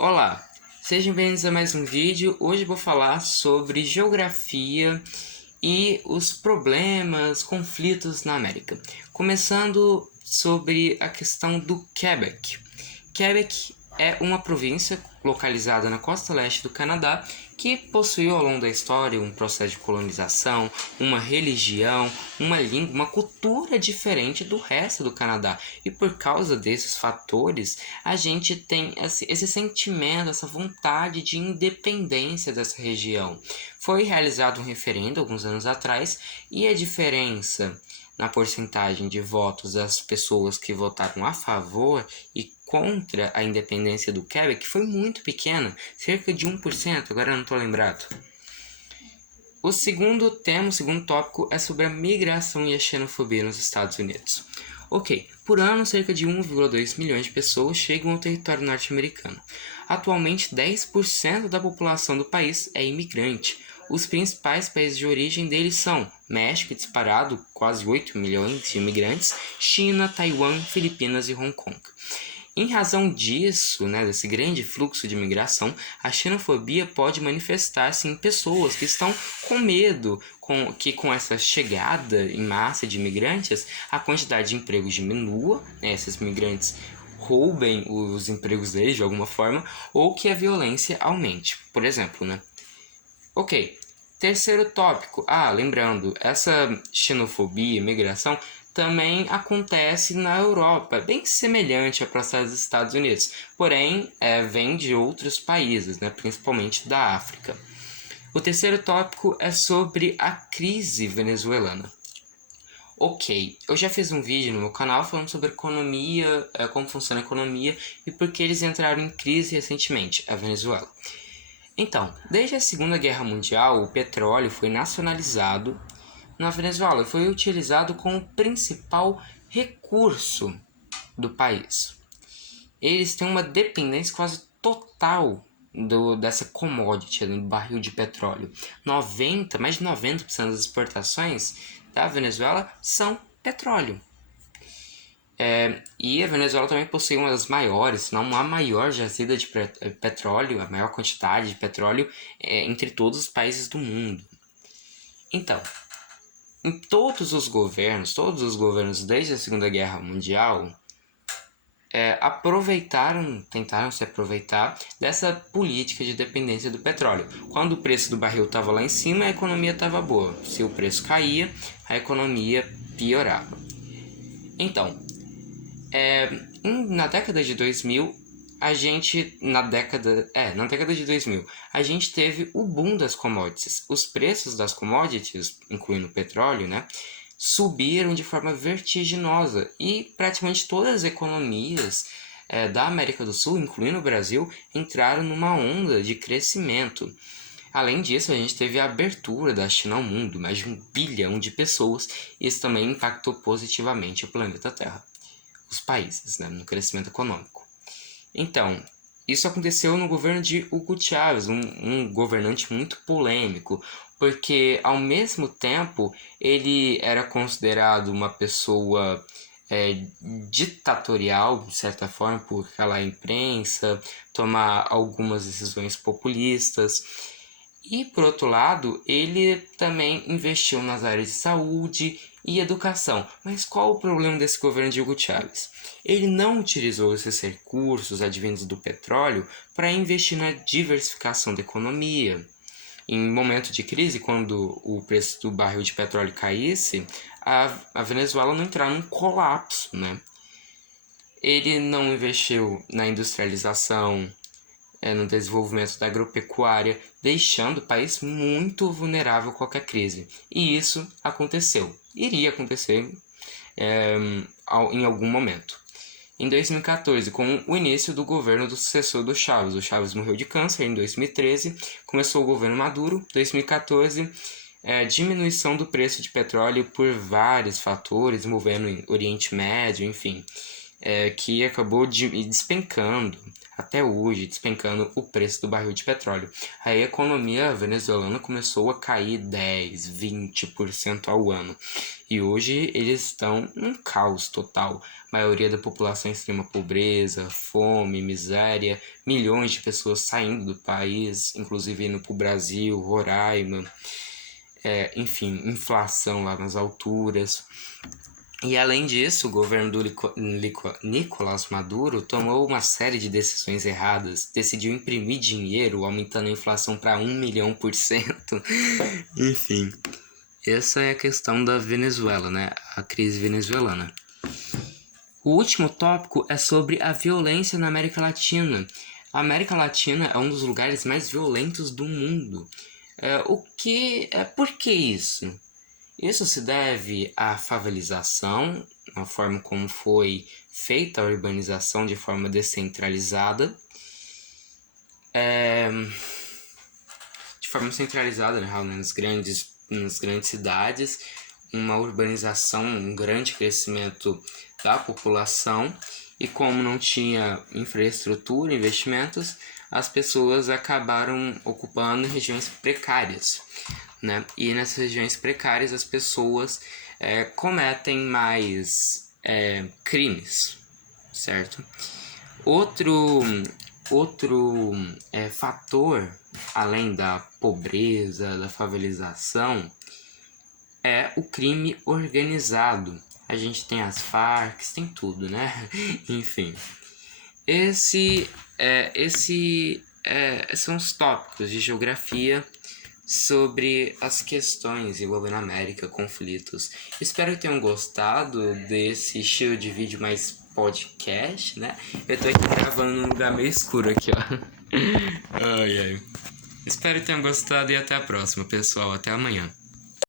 Olá, sejam bem-vindos a mais um vídeo. Hoje vou falar sobre geografia e os problemas, conflitos na América. Começando sobre a questão do Quebec. Quebec é uma província localizada na costa leste do Canadá que possuiu ao longo da história um processo de colonização, uma religião, uma língua, uma cultura diferente do resto do Canadá. E por causa desses fatores, a gente tem esse sentimento, essa vontade de independência dessa região. Foi realizado um referendo alguns anos atrás e a diferença na porcentagem de votos das pessoas que votaram a favor e contra a independência do Quebec foi muito pequena, cerca de 1%, agora eu não estou lembrado. O segundo tópico é sobre a migração e a xenofobia nos Estados Unidos. Ok, por ano, cerca de 1,2 milhões de pessoas chegam ao território norte-americano. Atualmente, 10% da população do país é imigrante. Os principais países de origem deles são México, disparado, quase 8 milhões de imigrantes, China, Taiwan, Filipinas e Hong Kong. Em razão disso, desse grande fluxo de imigração, a xenofobia pode manifestar-se em pessoas que estão com medo que com essa chegada em massa de imigrantes, a quantidade de empregos diminua, esses imigrantes roubem os empregos deles de alguma forma, ou que a violência aumente, por exemplo, Ok, terceiro tópico. Lembrando, essa xenofobia, imigração, também acontece na Europa, bem semelhante ao processo dos Estados Unidos, porém vem de outros países, principalmente da África. O terceiro tópico é sobre a crise venezuelana. Ok, eu já fiz um vídeo no meu canal falando sobre economia, como funciona a economia e por que eles entraram em crise recentemente, a Venezuela. Então, desde a Segunda Guerra Mundial, o petróleo foi nacionalizado na Venezuela e foi utilizado como principal recurso do país. Eles têm uma dependência quase total dessa commodity, do barril de petróleo. Mais de 90% das exportações da Venezuela são petróleo. E a Venezuela também possui uma das maiores, se não a maior jazida de petróleo, a maior quantidade de petróleo entre todos os países do mundo. Então, em todos os governos desde a Segunda Guerra Mundial, tentaram se aproveitar dessa política de dependência do petróleo. Quando o preço do barril estava lá em cima, a economia estava boa. Se o preço caía, a economia piorava. Então, na década de 2000, na década de 2000, a gente teve o boom das commodities. Os preços das commodities, incluindo o petróleo, subiram de forma vertiginosa e praticamente todas as economias da América do Sul, incluindo o Brasil, entraram numa onda de crescimento. Além disso, a gente teve a abertura da China ao mundo, mais de 1 bilhão de pessoas, e isso também impactou positivamente o planeta Terra, os países, no crescimento econômico. Então, isso aconteceu no governo de Hugo Chávez, um governante muito polêmico, porque ao mesmo tempo ele era considerado uma pessoa ditatorial, de certa forma, por calar a imprensa, tomar algumas decisões populistas. E, por outro lado, ele também investiu nas áreas de saúde e educação. Mas qual o problema desse governo de Hugo Chávez? Ele não utilizou esses recursos advindos do petróleo para investir na diversificação da economia. Em momento de crise, quando o preço do barril de petróleo caísse, a Venezuela não entrava num colapso, Ele não investiu na industrialização, no desenvolvimento da agropecuária, deixando o país muito vulnerável a qualquer crise. E isso aconteceu. Iria acontecer em algum momento. Em 2014, com o início do governo do sucessor do Chávez. O Chávez morreu de câncer em 2013, começou o governo Maduro. Em 2014, diminuição do preço de petróleo por vários fatores, envolvendo o Oriente Médio, enfim, que acabou despencando até hoje, despencando o preço do barril de petróleo. A economia venezuelana começou a cair 10, 20% ao ano. E hoje eles estão num caos total. A maioria da população em extrema pobreza, fome, miséria, milhões de pessoas saindo do país, inclusive indo para o Brasil, Roraima, enfim, inflação lá nas alturas. E além disso, o governo do Nicolás Maduro tomou uma série de decisões erradas, decidiu imprimir dinheiro, aumentando a inflação para 1 milhão%. Enfim, essa é a questão da Venezuela, né? A crise venezuelana. O último tópico é sobre a violência na América Latina. A América Latina é um dos lugares mais violentos do mundo. Por que isso? Isso se deve à favelização, a forma como foi feita a urbanização de forma descentralizada. De forma centralizada, nas grandes cidades, uma urbanização, um grande crescimento da população, e como não tinha infraestrutura, investimentos, as pessoas acabaram ocupando regiões precárias, né? E nessas regiões precárias as pessoas cometem mais crimes, certo? Outro fator, além da pobreza, da favelização, é o crime organizado. A gente tem as Farc, tem tudo, né? Enfim, esses são os tópicos de geografia sobre as questões envolvendo a América, conflitos. Espero que tenham gostado desse estilo de vídeo mais podcast, né? Eu tô aqui gravando num lugar meio escuro aqui, ó. Ai. Espero que tenham gostado e até a próxima, pessoal. Até amanhã.